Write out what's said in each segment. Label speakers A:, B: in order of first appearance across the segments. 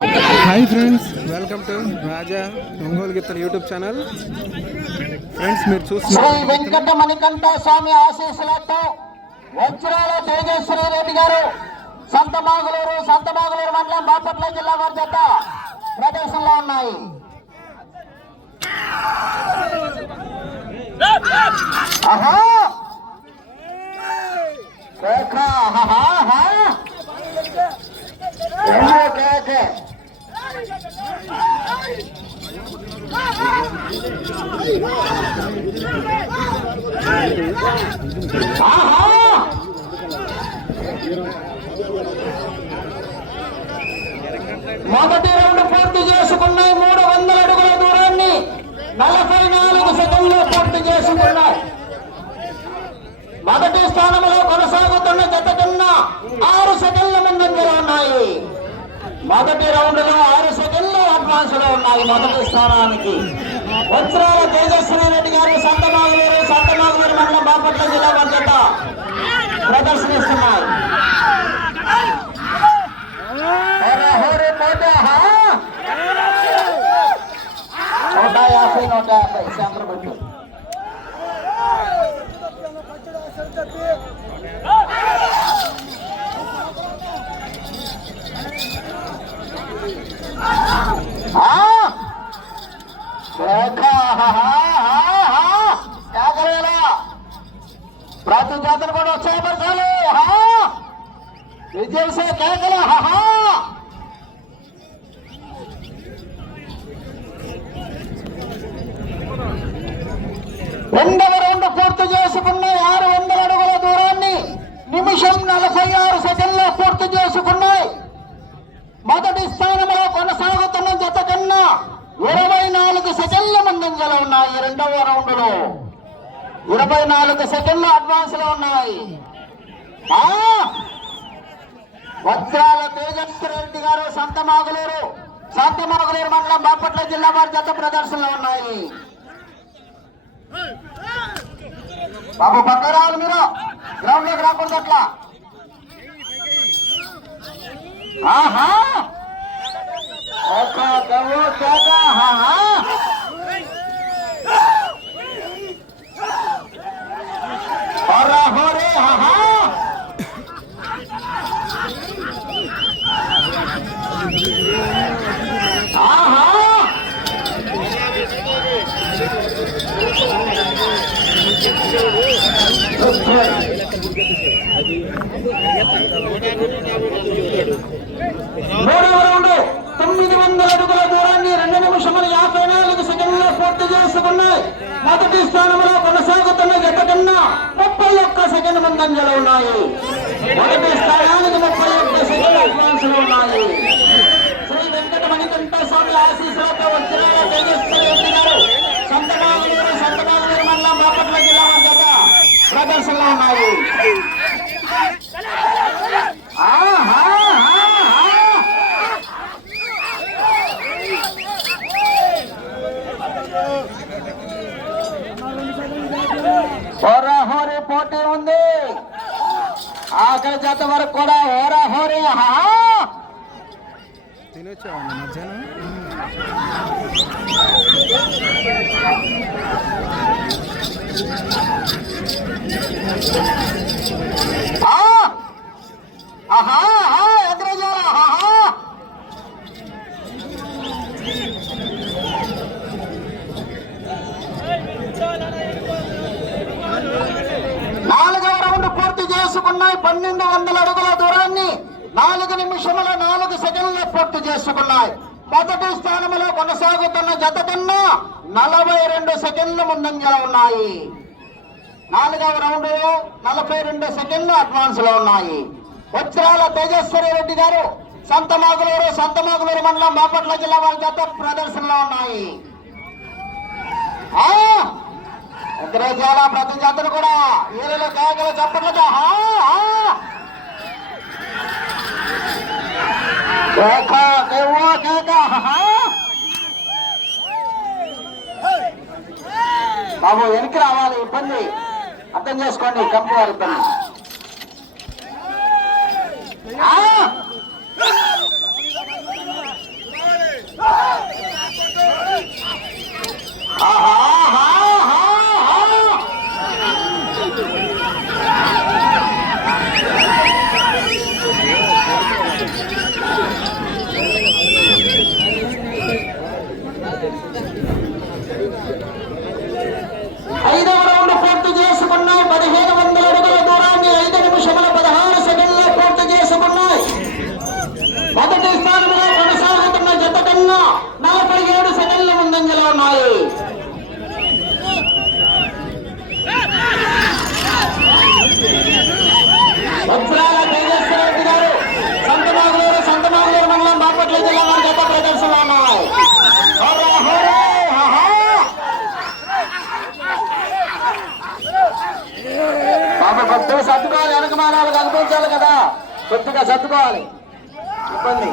A: Hi friends welcome to Raja Ongole గిత్తల YouTube channel friends మీరు
B: శ్రీ
A: చూస్తున్నారు
B: వెంకట మణికంఠ స్వామి ఆశీస్సులతో వజ్రాల తేజేశ్వరి రెడ్డి గారు సంత మాగులూరు సంత మాగులూరు మండలం బాపట్ల జిల్లా వారి జత ప్రదర్శనలో ఉన్నాయి. ఆహా కేక, ఆహా, ఆహా. మొదటి రౌండ్ పూర్తి చేసుకున్నాయి మూడు వందల అడుగుల దూరాన్ని నలభై నాలుగు సెకండ్లు పూర్తి చేసుకున్నాయి మొదటి స్థానంలో కొనసాగుతున్న జత కన్నా ఆరు సెకండ్ల ముందంజలో ఉన్నాయి. మొదటి రౌండ్లో ఆరు సెకండ్లు అడ్వాన్స్లో ఉన్నాయి మొదటి స్థానానికి. వజ్రాల తేజస్వి రెడ్డి గారు సంతమాగులూరు సంతమాగులూరు మండలం బాపట్ల జిల్లా వారి ప్రదర్శనిస్తున్నారు నూట నూట యాభై నూట యాభై సెంటర్ పెట్టు ఆ? కేక, హా, హా, హా, హా. కేకలేలా? ప్రతి కూడా ఉత్సాహపరచాలి హా! విజయసే కేకలు హా! రెండు పూర్తి చేసుకున్న ఆరు వందల అడుగుల దూరాన్ని నిమిషం నలభై ఆరు సెకండ్లో పూర్తి చేసుకున్నాయి మొదటి స్థానంలో కొనసాగుతున్న జత కన్నా ఇరవై నాలుగు సెకండ్ల ముందంజలో ఉన్నాయి రెండవ రౌండ్లో ఇరవై నాలుగు సెకండ్లు అడ్వాన్స్లో ఉన్నాయి. ఆ! వజ్రాల తేజస్వి రెడ్డి గారు సంతమాగులూరు సంతమాగులూరు మండలం బాపట్ల జిల్లా వారి జత ప్రదర్శనలో ఉన్నాయి. బాబు పక్క రావాలి మీరు. గ్రౌండ్లోకి రాకూడదు అట్లా. ఆహా! ఒక గవ్వు కేక, ఆహా. హోరా హోరే ఆహా ఆహా మూడవ రౌండ్ తొమ్మిది వందల అడుగుల దూరాన్ని రెండు నిమిషముల యాభై నాలుగు సెకండ్లో పూర్తి చేసుకున్నాయి మొదటి స్థానంలో కొనసాగుతున్న జత కన్నా ముప్పై ఒక్క సెకండ్ ముందంజలు ఉన్నాయి. మొదటి స్థానానికి ముప్పై ఒక్క సెకండ్ అడ్వాన్స్ ఉన్నాయి. శ్రీ వెంకట మణికంఠ స్వామి ఆశీస్సులతో వచ్చిన తేజస్వి గారు సంతమాగులూరు సంతమాగులూరు మండలం బాపట్ల జిల్లా వారి జత ప్రదర్శనలో ఉన్నాయి ఆహా ఆహా హోరా హోరీ పోటీ ఉంది ఆఖరి జత వరకు కూడా హోరా హోరీ ఆహా
A: తినొచ్చావా మధ్యాహ్నం!
B: ఆహా ఆహా ఎదురయ్యారా ఆహా నాలుగవ రౌండ్ పూర్తి చేసుకున్నాయి పన్నెండు వందల అడుగుల దూరాన్ని నాలుగు నిమిషముల నాలుగు సెకండ్లు పూర్తి చేసుకున్నాయి. మొదటి స్థానంలో కొనసాగుతున్న జత కన్నా నలభై రెండు సెకండ్లు ముందంజలో ఉన్నాయి. నాలుగవ రౌండ్ నలభై రెండు సెకండ్లు అడ్వాన్స్లో ఉన్నాయి. వజ్రాల తేజస్వరి రెడ్డి గారు సంతమాగులూరు సంతమాగులూరు మండలం బాపట్ల జిల్లా వారి జత ప్రదర్శనలో ఉన్నాయి. ఆ! ప్రతి జతలు కూడా ఏరిలో కేకలు చప్పట్లతో బాబు వెనక్కి రావాలి ఇబ్బంది. అర్థం చేసుకోండి కంపు వారి ఇబ్బంది. కొద్దిగా సర్దుకోవాలి వెనక మానాలు కనిపించాలి కదా. కొద్దిగా సర్దుకోవాలి ఇబ్బంది.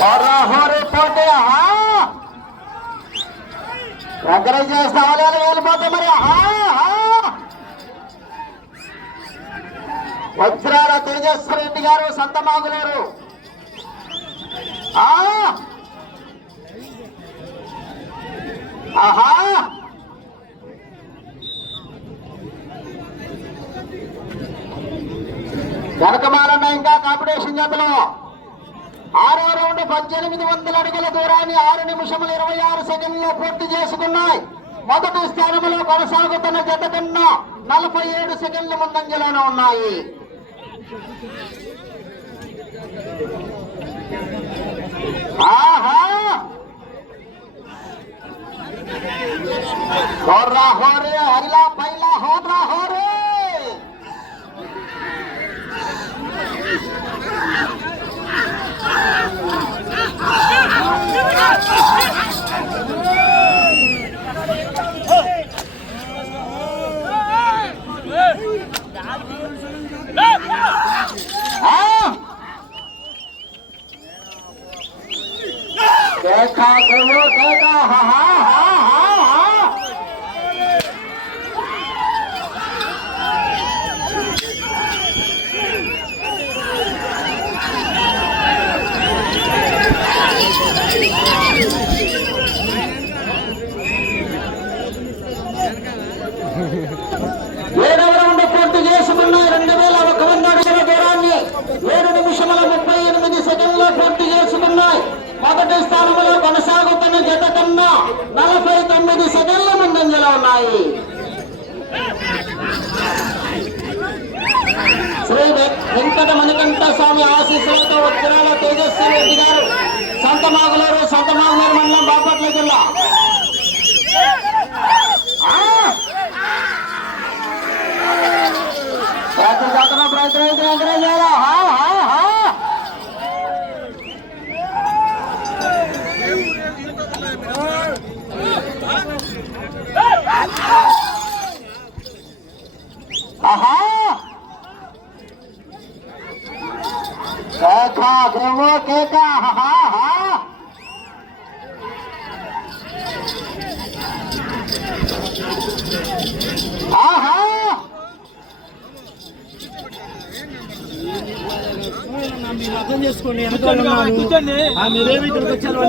B: హోరా హోరే పోతే ఎంకరేజ్ చేస్తే ఆలయాలు వెళ్ళిపోతే మరి వజ్రాల తేజస్వరెడ్డి గారు సంతమాగులేరు ఆ! ఆహా! వెనకమాలన్న ఇంకా కాంపిటీషన్ జతలో ఆరో రౌండ్ పద్దెనిమిది వందల అడుగుల దూరాన్ని ఆరు నిమిషములు ఇరవై ఆరు సెకండ్లో పూర్తి చేసుకున్నాయి. మొదటి స్థానంలో కొనసాగుతున్న జత కన్నా నలభై ఏడు సెకండ్ల ముందంజలోనే ఉన్నాయి. হরে হরে হরিলাম ప్రతి జతలో హా, హా. ఆహా హా
C: అర్థం చేసుకోండి వెనకాల ఉన్నారు. ఆ, మీరేమి ఇక్కడికి వచ్చారు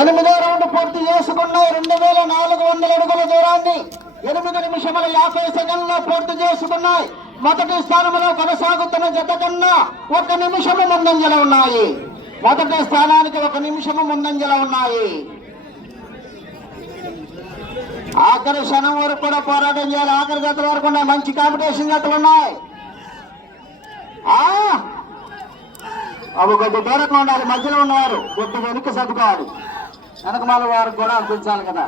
B: ఎనిమిదో రౌండ్ పూర్తి చేసుకున్నాయి రెండు వేల నాలుగు వందల అడుగుల దూరాన్ని ఎనిమిది నిమిషముల యాభై సెకండ్లో పూర్తి చేసుకున్నాయి. మొదటి స్థానంలో కొనసాగుతున్న జత కన్నా ఒక నిమిషము ముందంజల ఉన్నాయి. మొదటి స్థానానికి ఒక నిమిషము ముందంజల ఉన్నాయి. ఆఖరి క్షణం వరకు కూడా పోరాటం చేయాలి. ఆఖరి జతల వరకు ఉన్నాయి. మంచి కాంపిటీషన్ జతలు ఉన్నాయి. ఆ? అవి కొద్ది దూరంగా ఉండాలి. మధ్యలో ఉన్నవారు కొద్ది వెనుక సర్దుకోవాలి. వెనకమాల వారికి కూడా అనిపించాలి కదా.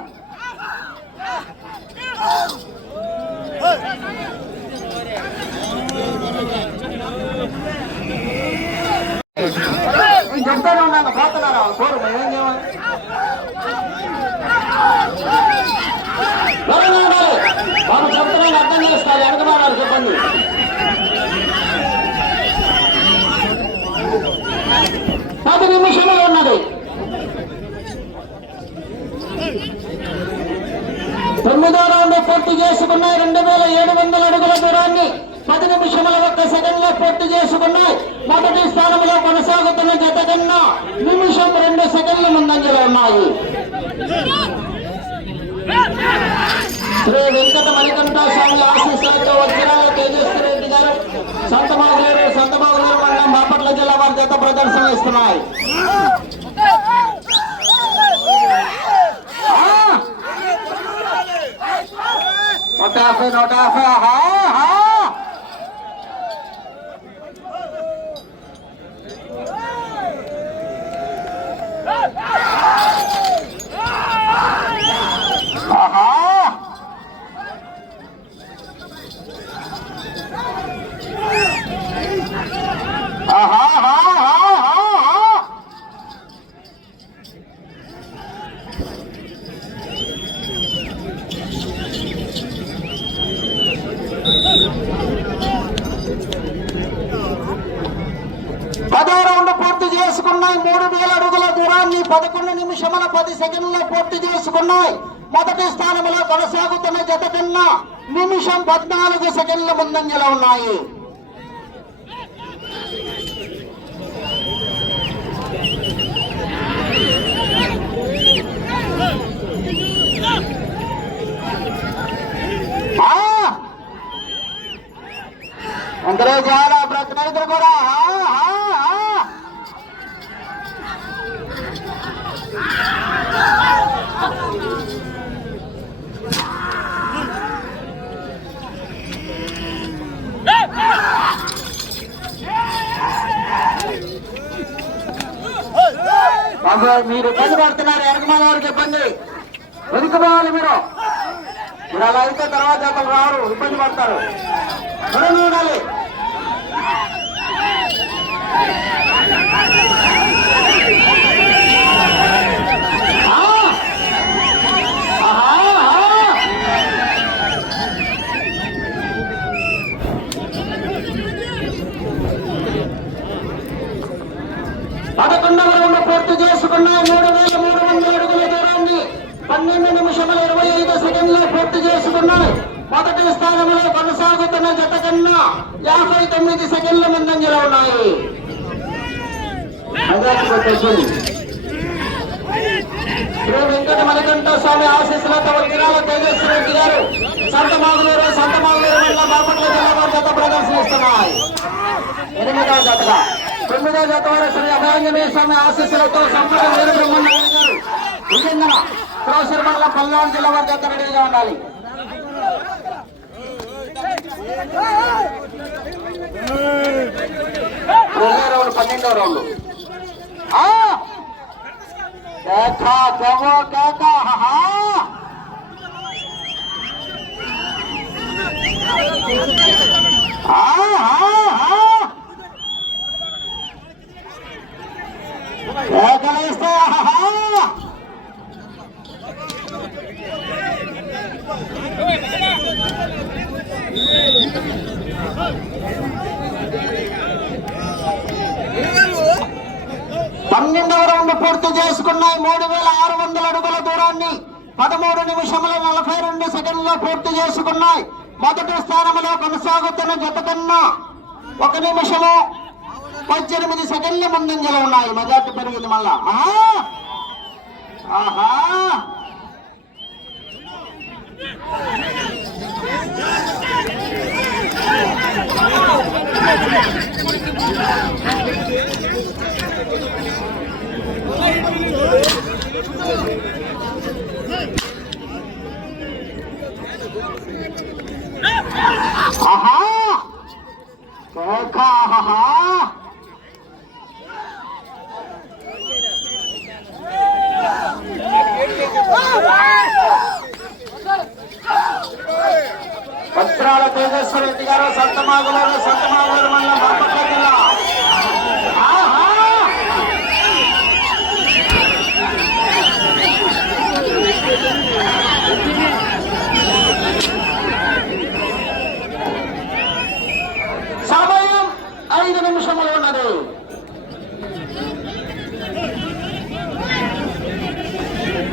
B: నేను చెప్తానే ఉన్నాను. పోతున్నారా? కోరు ఏం చేయాలి దూరంగా ఉండాలి బాబు చెప్తున్నాను అర్థం చేసుకోవాలి వెనకమాల చెప్పండి పది నిమిషములు ఉన్నది. తొమ్మిదో రౌండ్ పూర్తి చేసుకున్నాయి. రెండు వేల ఏడు వందల అడుగుల దూరాన్ని పది నిమిషముల ఒక్క సెకండ్లో పూర్తి చేసుకున్నాయి. మొదటి స్థానంలో కొనసాగుతున్న జత కన్నా నిమిషం రెండు సెకండ్ల ముందంజలో ఉన్నాయి. శ్రీ వెంకట మణికంఠ స్వామి ఆశీస్సులతో వజ్రాల తేజస్వి రెడ్డి గారు సంతమాగులేరు సంతమాగు మండలం బాపట్ల జిల్లా వారి జత ప్రదర్శన ఇస్తున్నాయి ఆ! నూట యాభై నూట యాభై ఆహా, ఆహా. ఆహా ఆహా ఆహా, ఆహా, ఆహా. చేసుకున్నాయి మూడు వేల అడుగుల దూరాన్ని పదకొండు నిమిషముల పది సెకండ్ల పూర్తి చేసుకున్నాయి మొదటి స్థానంలో కొనసాగుతున్న జత కన్నా నిమిషం పద్నాలుగు సెకండ్ల ముందంజలో ఉన్నాయి ఆ! అందరూ చాలా బ్రతకైతులు కూడా ఆ, ఆ, ఆ. బాబు మీరు ఇబ్బంది పడుతున్నారు ఎనకమాల వారికి ఇబ్బంది వెనుకపోవాలి మీరు మీరు అలా అయితే తర్వాత అతను రారు ఇబ్బంది పడతారు. దూరంగా ఉండాలి పదకొండవ రౌండ్ పూర్తి చేసుకున్న మూడు వేల మూడు వందల అడుగుల దూరాన్ని పన్నెండు నిమిషముల ఇరవై ఐదు సెకండ్లు పూర్తి మొదటి స్థానంలో కొనసాగుతున్న జత కన్నా యాభై తొమ్మిది సెకండ్ల ముందంజలో ఉన్నాయి. శ్రీ వెంకట మణికంఠ స్వామి ఆశీస్సులతో జిల్లాల తేజస్వి రెడ్డి గారు సంత మాగులూరు సంత మాగులూరు మండల బాపట్ల జిల్లా వారి జత ప్రదర్శనిస్తున్నాయి. ఎనిమిదవ జతగా. తొమ్మిదవ జత వారు శ్రీ అభయాంజనేయ స్వామి ఆశీస్సులతో సంపద వీర బ్రహ్మనాయుడు గారు. విజయంగన క్రోసర్ మండలం పల్నాడు జిల్లా వారి జత రెడీగా ఉండాలి. రెండో రౌండ్ పన్నెండో రౌండ్ ఆ! కేక హహా పన్నెండవ రౌండ్ పూర్తి చేసుకున్నాయి మూడు వేల ఆరు వందల అడుగుల దూరాన్ని పదమూడు నిమిషముల నలభై రెండు పూర్తి చేసుకున్నాయి. మొదటి స్థానంలో కొనసాగుతున్న జత కన్నా ఒక నిమిషము పద్దెనిమిది సెకండ్ల ముందంజలో ఉన్నాయి. మెజార్టీ పెరిగింది మళ్ళా. ఆహా! ఆహా! పత్రాల కేక తేజస్వర రెడ్డి గారు సంతమాగులారు సంతమాగులారు మండలం బాపట్ల జిల్లా ఆహా సమయం ఐదు నిమిషములు ఉన్నది.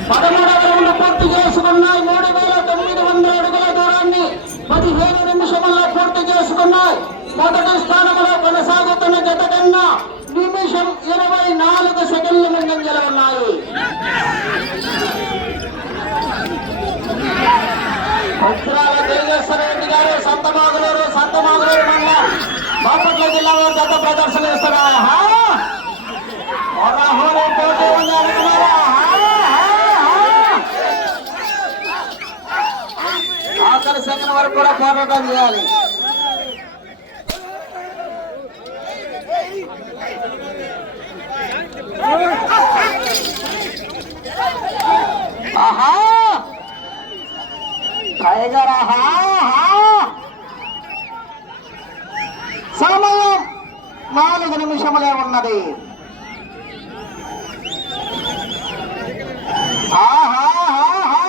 B: పదమూడవ రౌండ్ పూర్తి చేసుకున్నాయి. మూడు వేల తొమ్మిది వందల అడుగుల దూరాన్ని పదిహేను నిమిషముల్లో పూర్తి చేసుకున్నాయి. మొదటి స్థానంలో కొనసాగుతున్న జత కన్నా నిమిషం ఇరవై నాలుగు సెకండ్ల ముందు ఉన్నాయి వజ్రాల తేజస్వర రెడ్డి గారు సంతమాగులూరు సంతమాగులూరు మండలం బాపట్ల జిల్లా ప్రదర్శన చేస్తారా? ఆఖరి సెకండ్ వరకు కూడా పోరాటం చేయాలి. ఆహా! టైగర్ ఆహా ఆహా! సమయం నాలుగు నిమిషములే ఉన్నది. ఆహా ఆహా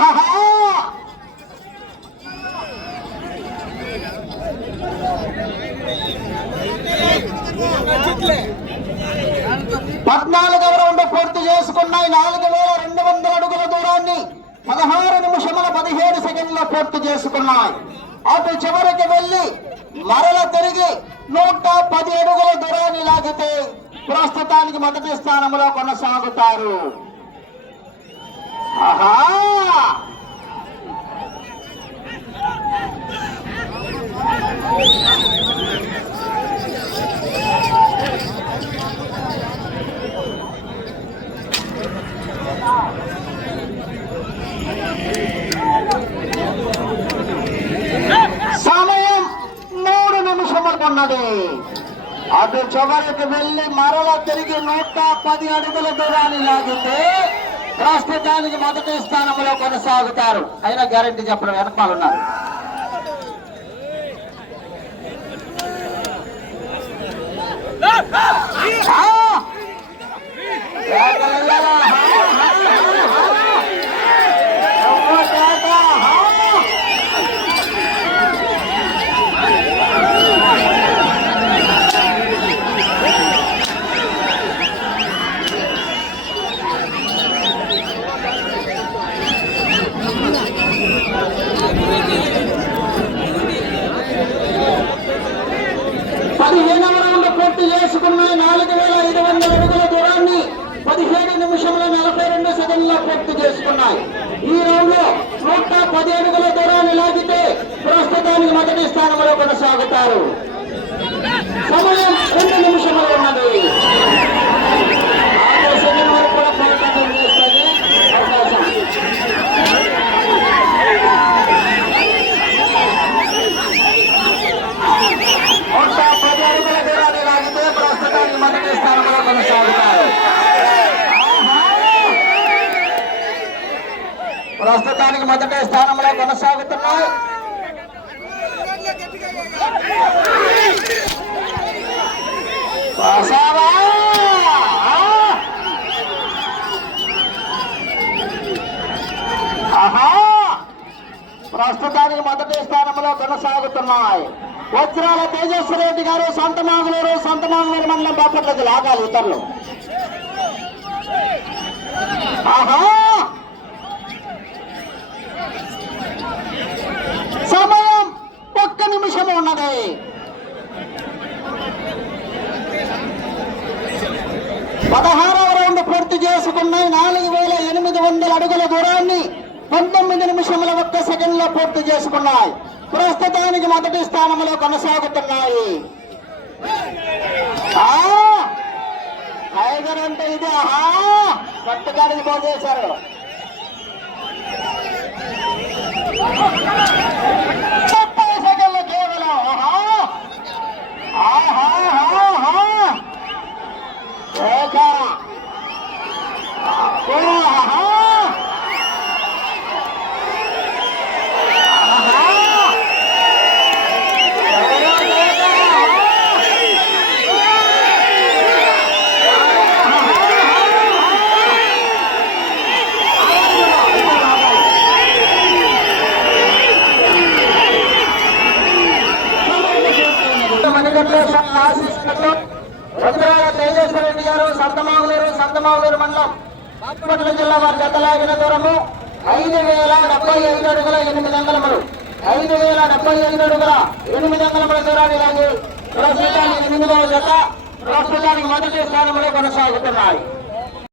B: ఆహా! పద్నాలుగవ రౌండ్ పూర్తి చేసుకున్నాయి నాలుగు వేల రెండు వందల అడుగుల దూరాన్ని పదహారు నిమిషముల పదిహేడు సెకండ్ల పూర్తి చేసుకున్నాయి. అటు చివరికి వెళ్ళి మరల తిరిగి నూట పది అడుగుల దూరాన్ని లాగితే ప్రస్తుతానికి మొదటి స్థానంలో కొనసాగుతారు. ఆహా సమయం మూడు నిమిషములు ఉన్నది అటు చివరికి వెళ్ళి మరల తిరిగి నూట పది అడుగుల దూరాన్ని లాగితే ప్రస్తుతానికి మొదటి స్థానంలో కొనసాగుతారు. అయినా గ్యారంటీ చెప్పడం వెనకాలన్నారు. ఉన్నారు ఆ! కేకలయ్యాలా? హా, హా, హా, హా. ఒక్క కేక, హా. పదిహేనవ రౌండ్ పూర్తి చేసుకున్నాయి నాలుగు వేల ఐదు వందల అడుగుల దూరాన్ని పదిహేడు నిమిషముల నలభై రెండు పూర్తి చేసుకున్నాయి. ఈ రౌండ్లో నూట పది దూరాన్ని లాగితే ప్రస్తుతానికి మొదటి స్థానంలో కొనసాగుతారు. సమయం రెండు నిమిషములు ఉన్నది ఆరు సెకండ్ వరకు కూడా పోరాటం చేస్తుంది అవకాశం నూట పది అడుగుల దూరాన్ని లాగితే ప్రస్తుతానికి మొదటి స్థానంలో కొనసాగుతారు ప్రస్తుతానికి మొదటి స్థానంలో కొనసాగుతున్నాయి. ప్రస్తుతానికి మొదటి స్థానంలో కొనసాగుతున్నాయి. వజ్రాల తేజస్వి రెడ్డి గారు సంతమాగులూరు సంతమాగులూరు మండలం బాపట్ల జిల్లా ఆగాలి ఇతరులు. ఆహా సమయం ఒక్క నిమిషం ఉన్నది పదహారవ రౌండ్ పూర్తి చేసుకున్నాయి నాలుగు వేల ఎనిమిది వందల అడుగుల దూరాన్ని పంతొమ్మిది నిమిషముల ఒక్క సెకండ్లో పూర్తి చేసుకున్నాయి. ప్రస్తుతానికి మొదటి స్థానంలో కొనసాగుతున్నాయి. టైగర్ అంటే ఇది ఆహా! కట్టుకాడికి పోజేశారు ముప్పై సెకండ్లు కేవలం ఆహా! ఆహా! ఆహా ఏకా ఆహా మణికంఠేశ్వర ఆశీస్సులతో వజ్రాల తేజస్వర రెడ్డి గారు సంతమాగులూరు సంతమాగులూరు మండలం బాపట్ల జిల్లా వారి దూరము ఐదు వేల డెబ్బై ఐదు అడుగుల ఎనిమిది అంగళములు. ఐదు వేల డెబ్బై ఐదు అడుగుల ఎనిమిది అంగళముల దూరాన్ని లాగి ప్రస్తుతానికి ఎనిమిదవ జత ప్రస్తుతానికి మొదటి స్థానంలో కొనసాగుతున్నాయి.